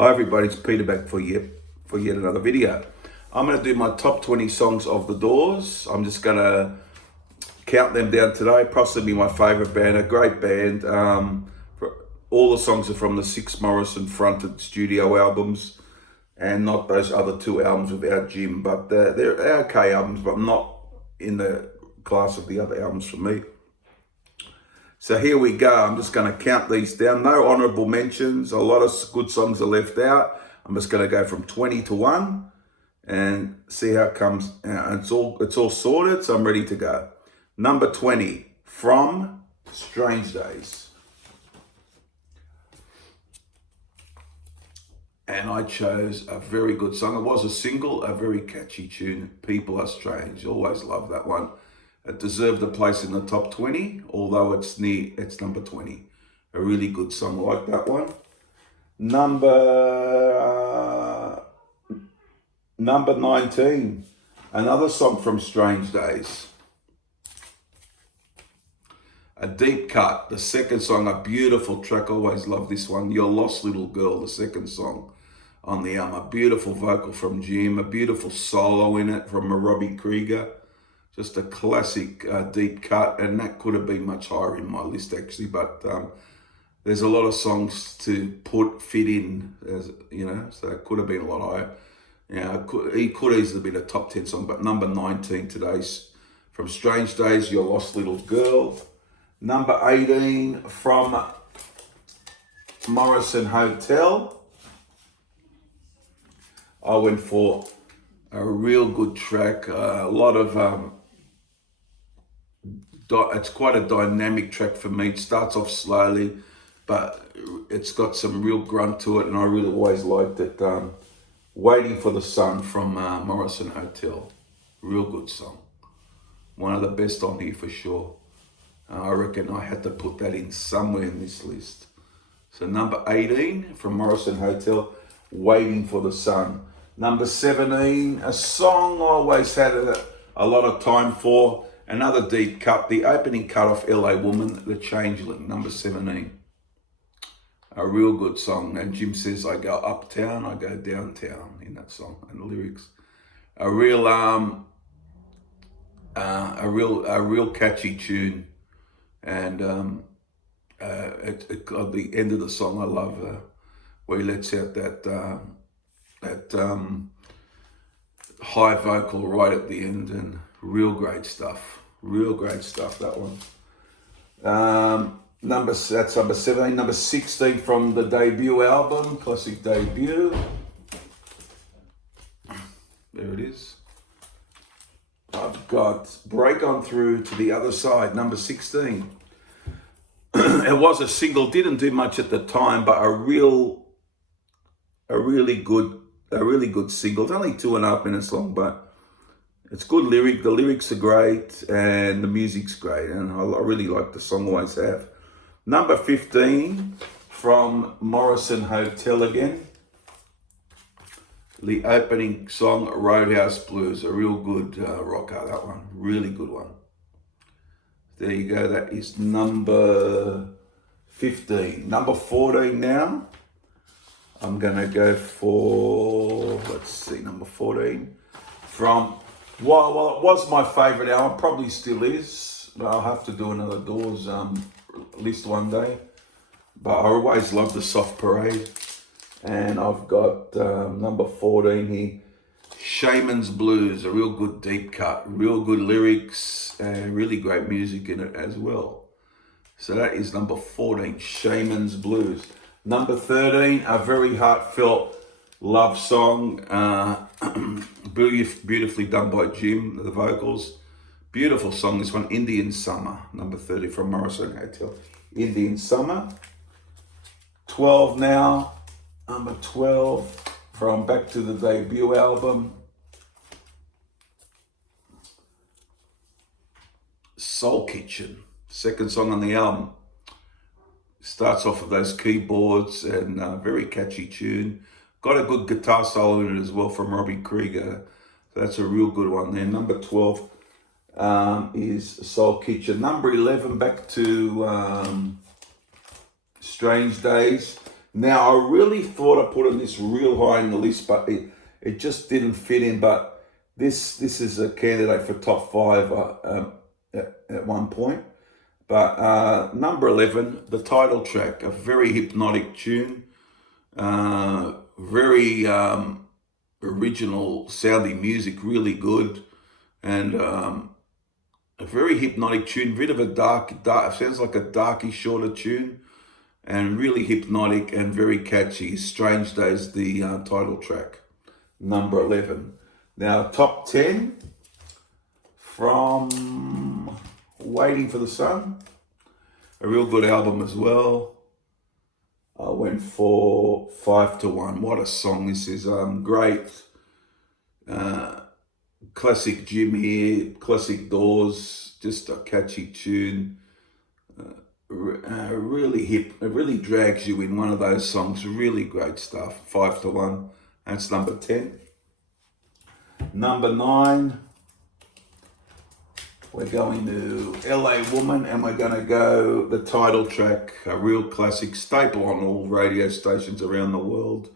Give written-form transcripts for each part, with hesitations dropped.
Hi everybody, it's Peter back for yet another video. I'm going to do my top 20 songs of The Doors. I'm just going to count them down today. Possibly my favourite band, a great band. All the songs are from the 6 Morrison fronted studio albums and not those other 2 albums without Jim. But they're okay albums, but not in the class of the other albums for me. So here we go. I'm just going to count these down. No honourable mentions. A lot of good songs are left out. I'm just going to go from 20 to 1 and see how it comes. It's all sorted, so I'm ready to go. Number 20, from Strange Days. And I chose a very good song. It was a single, a very catchy tune. People Are Strange. Always love that one. It deserved a place in the top 20, although it's number 20. A really good song, I like that one. Number 19, another song from Strange Days. A Deep Cut, the second song, a beautiful track. Always love this one. Your Lost Little Girl, the second song on the album. A beautiful vocal from Jim, a beautiful solo in it from Robbie Krieger. Just a classic deep cut, and that could have been much higher in my list actually, but there's a lot of songs to fit in, as you know, so it could have been a lot higher. He could easily been a top 10 song, but number 19 today's from Strange Days, Your Lost Little Girl. Number 18 from Morrison Hotel. I went for a real good track, a lot of it's quite a dynamic track for me. It starts off slowly, but it's got some real grunt to it, and I really always liked it. Waiting for the Sun from Morrison Hotel. Real good song. One of the best on here for sure. I reckon I had to put that in somewhere in this list. So number 18 from Morrison Hotel, Waiting for the Sun. Number 17, a song I always had a lot of time for. Another deep cut, the opening cut off LA Woman, The Changeling, number 17. A real good song. And Jim says, I go uptown, I go downtown in that song and the lyrics. A real catchy tune. And at the end of the song, I love where he lets out that high vocal right at the end, and real great stuff, that one. That's number 17. Number 16 from the debut album, classic debut. There it is. I've got Break On Through to the Other Side, number 16. It was a single, didn't do much at the time, but a really good single. It's only 2.5 minutes long, but it's good lyric. The lyrics are great and the music's great, and I really like the song, always have. Number 15 from Morrison Hotel again. The opening song, Roadhouse Blues, a real good rocker, that one. Really good one. There you go, that is number 15. Number 14 now. I'm going to go for, let's see, number 14. From, well, it was my favourite album, probably still is, but I'll have to do another Doors list one day. But I always loved the Soft Parade. And I've got number 14 here, Shayman's Blues, a real good deep cut, real good lyrics, and really great music in it as well. So that is number 14, Shayman's Blues. Number 13, a very heartfelt love song, beautifully done by Jim, the vocals. Beautiful song, this one, Indian Summer, number 30 from Morrison Hotel. Indian Summer. 12 now, number 12 from back to the debut album. Soul Kitchen, second song on the album. Starts off with those keyboards and a very catchy tune. Got a good guitar solo in it as well from Robbie Krieger. So that's a real good one there. Number 12 is Soul Kitchen. Number 11, back to Strange Days. Now, I really thought I put this real high in the list, but it just didn't fit in. But this is a candidate for top 5 at one point. But number 11, the title track, a very hypnotic tune, very original sounding music, really good, and a very hypnotic tune, bit of a dark, sounds like a darky, shorter tune, and really hypnotic and very catchy. Strange Days, the title track, number 11. Now, top 10 from Waiting for the Sun, a real good album as well. I went for 5 to 1. What a song this is. Great. Classic Jim here, classic Doors, just a catchy tune. Really hip, it really drags you in, one of those songs, really great stuff. 5 to 1, that's number 10. Number 9, we're going to LA Woman, and we're going to go the title track, a real classic, staple on all radio stations around the world,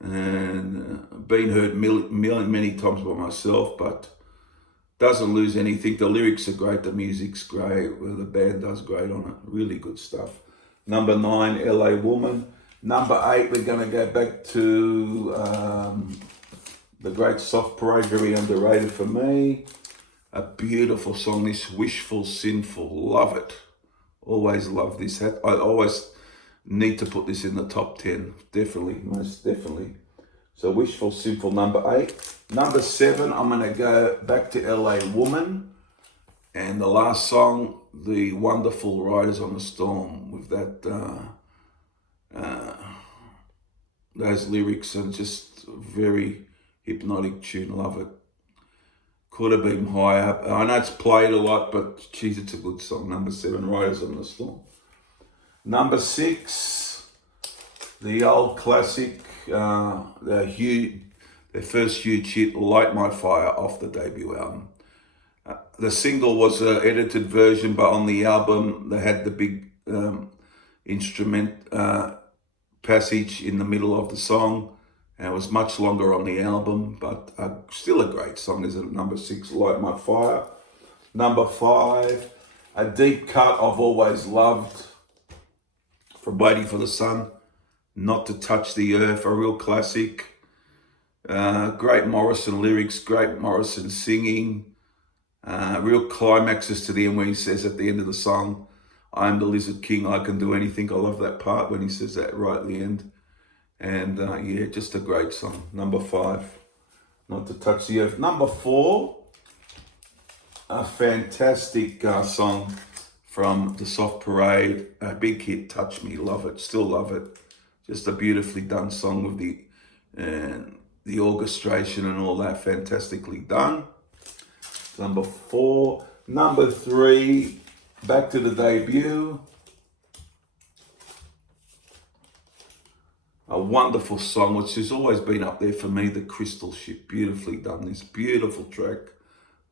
and been heard many times by myself, but doesn't lose anything. The lyrics are great, the music's great, the band does great on it, really good stuff. Number 9, LA Woman. Number 8, we're going to go back to the great Soft Parade, very underrated for me. A beautiful song, this, Wishful Sinful, love it. Always love this. I always need to put this in the top 10, definitely, most definitely. So Wishful Sinful, number 8. Number 7, I'm going to go back to LA Woman. And the last song, the wonderful Riders on the Storm, with that, those lyrics, and just very hypnotic tune, love it. Could have been higher. I know it's played a lot, but geez, it's a good song. Number 7, Riders on the Storm. Number 6, the old classic, their first huge hit, Light My Fire, off the debut album. The single was an edited version, but on the album they had the big instrument passage in the middle of the song. And it was much longer on the album, but still a great song, isn't it? Number 6, Light My Fire. Number 5, a deep cut I've always loved, from Waiting for the Sun, Not to Touch the Earth, a real classic. Great Morrison lyrics, great Morrison singing. Real climaxes to the end, where he says at the end of the song, I'm the Lizard King, I can do anything. I love that part when he says that right at the end. And yeah, just a great song. Number 5, Not to Touch the Earth. Number 4, a fantastic song from the Soft Parade, a big hit, Touch Me, love it, still love it. Just a beautifully done song with the orchestration and all that, fantastically done. Number 4. Number 3, back to the debut. A wonderful song, which has always been up there for me, The Crystal Ship. Beautifully done, this beautiful track.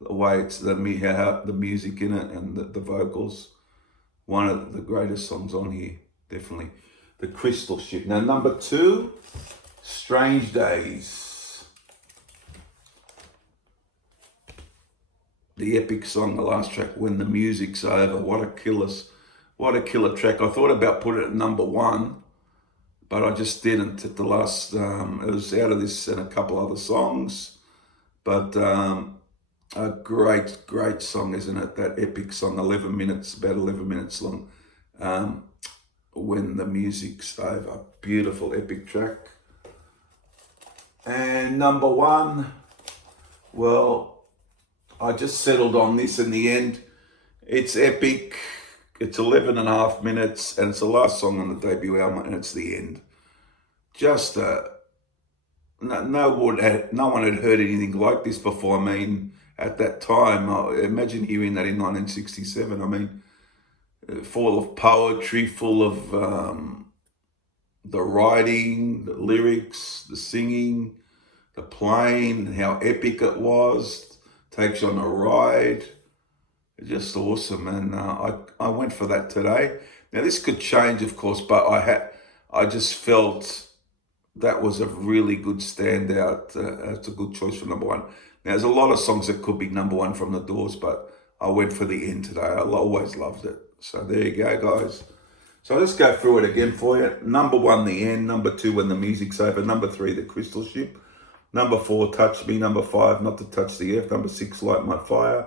The way it's the music in it and the vocals. One of the greatest songs on here, definitely. The Crystal Ship. Now, number 2, Strange Days. The epic song, the last track, When the Music's Over. What a killer track. I thought about putting it at number 1, but I just didn't at the last. It was out of this and a couple other songs, but a great song, isn't it? That epic song, 11 minutes, about 11 minutes long. When the Music's Over, beautiful epic track. And number 1, well, I just settled on this in the end. It's epic. It's 11 and a half minutes, and it's the last song on the debut album, and it's the end. Just no one had heard anything like this before. I mean, at that time, imagine hearing that in 1967. I mean, full of poetry, full of the writing, the lyrics, the singing, the playing, how epic it was. Takes you on a ride. Just awesome, and I went for that today. Now this could change, of course, but I just felt that was a really good standout. It's a good choice for number one. Now, there's a lot of songs that could be number one from the Doors, but I went for The End today. I always loved it. So there you go, guys. So I'll just go through it again for you. Number one, The End. Number two, When the Music's Over. Number three, The Crystal Ship. Number four, Touch Me. Number five, Not to Touch the Earth. Number six, Light My Fire.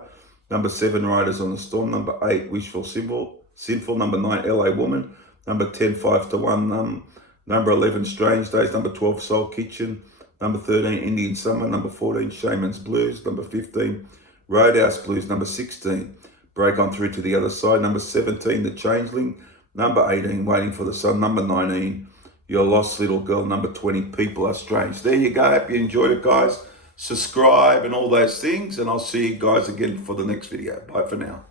Number seven, Riders on the Storm. Number eight, Wishful Sinful. Number nine, LA Woman. Number 10, 5 to 1. Number 11, Strange Days. Number 12, Soul Kitchen. Number 13, Indian Summer. Number 14, Shayman's Blues. Number 15, Roadhouse Blues. Number 16, Break On Through to the Other Side. Number 17, The Changeling. Number 18, Waiting for the Sun. Number 19, Your Lost Little Girl. Number 20, People Are Strange. There you go. Hope you enjoyed it, guys. Subscribe and all those things, and I'll see you guys again for the next video. Bye for now.